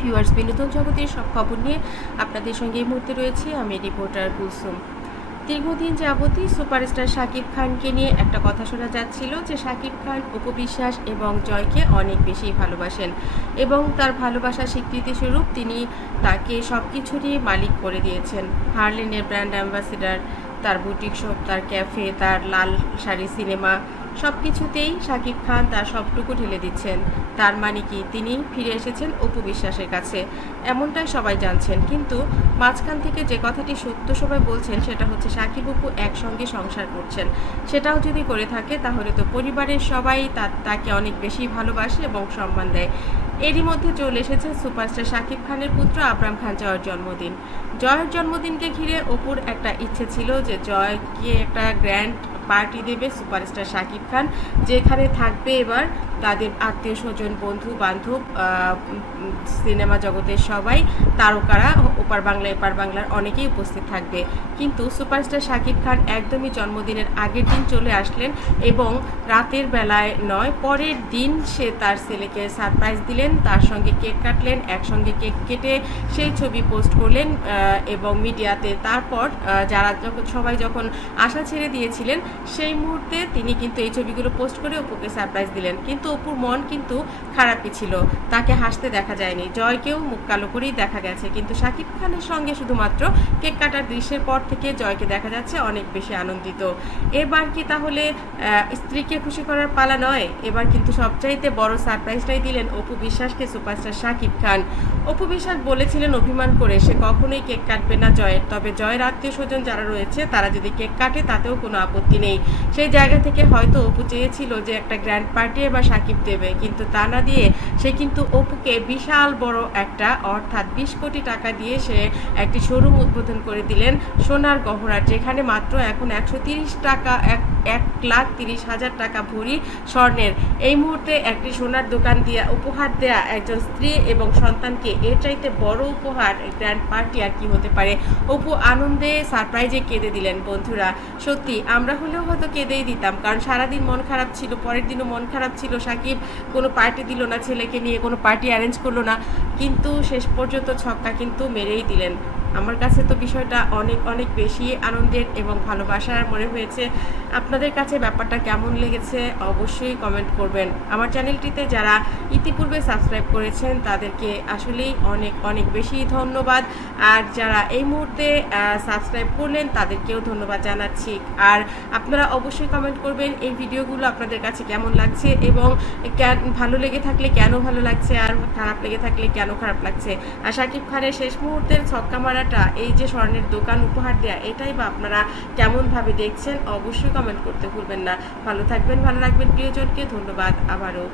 Viewers, বিনোদন জগতের সব খবর নিয়ে আপনাদের সঙ্গে এই মুহূর্তে রয়েছি। আমি রিপোর্টার কুলসুম। দীর্ঘদিন যাবতই সুপারস্টার শাকিব খানকে নিয়ে একটা কথা শোনা যাচ্ছিল যে শাকিব খান উপবিশ্বাস এবং জয়কে অনেক বেশি ভালোবাসেন এবং তার ভালোবাসার স্বীকৃতি স্বরূপ তিনি তাকে সব কিছুরই মালিক করে দিয়েছেন। হার্লেনের ব্র্যান্ড অ্যাম্বাসেডার, তার বুটিক শপ, তার ক্যাফে, তার লাল শাড়ি সিনেমা সব কিছুতেই শাকিব খান তার সবটুকু ঢেলে দিচ্ছেন। তার মানে কি তিনি ফিরে এসেছেন অপু বিশ্বাসের কাছে? এমনটাই সবাই জানছেন। কিন্তু মাঝখান থেকে যে কথাটি সত্য সবাই বলছেন, সেটা হচ্ছে সাকিব অপু একসঙ্গে সংসার করছেন। সেটাও যদি করে থাকে, তাহলে তো পরিবারের সবাই তার, তাকে অনেক বেশি ভালোবাসে এবং সম্মান দেয়। এরই মধ্যে চলে এসেছে সুপারস্টার শাকিব খানের পুত্র আবরাম খান জয়ের জন্মদিন। জয়ের জন্মদিনকে ঘিরে অপুর একটা ইচ্ছে ছিল যে জয়কে একটা গ্র্যান্ড পার্টি দেবে সুপারস্টার শাকিব খান। যেখানে থাকবে এবার তাদের আত্মীয় স্বজন বন্ধু বান্ধব সিনেমা জগতের সবাই, তারকারা ওপার বাংলা, এপার বাংলার অনেকেই উপস্থিত থাকবে। কিন্তু সুপারস্টার শাকিব খান একদমই জন্মদিনের আগের দিন চলে আসলেন এবং রাতের বেলায় নয়, পরের দিন সে তার ছেলেকে সারপ্রাইজ দিলেন, তার সঙ্গে কেক কাটলেন, একসঙ্গে কেক কেটে সেই ছবি পোস্ট করলেন এবং মিডিয়াতে তারপর যারা যখন, সবাই যখন আশা ছেড়ে দিয়েছিলেন, সেই মুহূর্তে তিনি কিন্তু এই ছবিগুলো পোস্ট করে অপুকে সারপ্রাইজ দিলেন। কিন্তু অপুর মন কিন্তু খারাপই ছিল। তাকে হাসতে দেখা যায়নি। জয়কেও মুখ কালো করেই দেখা গেছে। কিন্তু শাকিব খানের সঙ্গে শুধুমাত্র কেক কাটার দৃশ্যের পর থেকে জয়কে দেখা যাচ্ছে অনেক বেশি আনন্দিত। এবার কি তাহলে স্ত্রীকে খুশি করার পালা নয়? এবার কিন্তু সবচাইতে বড় সারপ্রাইজটাই দিলেন অপু বিশ্বাসকে সুপারস্টার শাকিব খান। অপু বিশ্বাস বলেছিলেন অভিমান করে সে কখনোই কেক কাটবে না জয়ের। তবে জয়ের আত্মীয় স্বজন যারা রয়েছে, তারা যদি কেক কাটে, তাতেও কোনো আপত্তি নেই। সেই জায়গা থেকে হয়তো অপু চেয়েছিল যে একটা গ্র্যান্ড পার্টি এবার সাকিব দেবে, কিন্তু তা না দিয়ে সে কিন্তু অপুকে বিশাল বড় একটা, অর্থাৎ বিশ কোটি টাকা দিয়ে সে একটি শোরুম উদ্বোধন করে দিলেন সোনার গহনার যেখানে মাত্র এখন একশো টাকা, এক এক লাখ তিরিশ হাজার টাকা ভরি স্বর্ণের। এই মুহূর্তে একটি সোনার দোকান দিয়ে উপহার দেয়া একজন স্ত্রী এবং সন্তানকে এর চাইতে বড় উপহার গ্র্যান্ড পার্টি আর কি হতে পারে। অপু আনন্দে সারপ্রাইজে কেঁদে দিলেন, বন্ধুরা, সত্যি আমরা হলেও হয়তো কেঁদেই দিতাম, কারণ সারাদিন মন খারাপ ছিল, পরের দিনও মন খারাপ ছিল, সাকিব কোনো পার্টি দিল না, ছেলেকে নিয়ে কোনো পার্টি অ্যারেঞ্জ করল না। কিন্তু শেষ পর্যন্ত ছক্কা কিন্তু মেরেই দিলেন। আমার কাছে তো বিষয়টা অনেক অনেক বেশি আনন্দের এবং ভালোবাসার মনে হয়েছে। আপনাদের কাছে ব্যাপারটা কেমন লেগেছে অবশ্যই কমেন্ট করবেন। আমার চ্যানেলটিতে যারা ইতিপূর্বে সাবস্ক্রাইব করেছেন, তাদেরকে আসলেই অনেক অনেক বেশি ধন্যবাদ। আর যারা এই মুহূর্তে সাবস্ক্রাইব করলেন, তাদেরকেও ধন্যবাদ জানাচ্ছি। আর আপনারা অবশ্যই কমেন্ট করবেন এই ভিডিওগুলো আপনাদের কাছে কেমন লাগছে এবং কেন, ভালো লেগে থাকলে কেন ভালো লাগছে আর খারাপ লেগে থাকলে কেন খারাপ লাগছে। আর শাকিব খানের শেষ মুহূর্তের ছক্কা মারাটা এই যে স্বর্ণের দোকান উপহার দেয়া, এটাই বা আপনারা কেমনভাবে দেখছেন, অবশ্যই কমেন্ট করতে ভুলবেন না। ভালো থাকবেন, ভালো রাখবেন, প্রিয়জনকে ধন্যবাদ। আবারও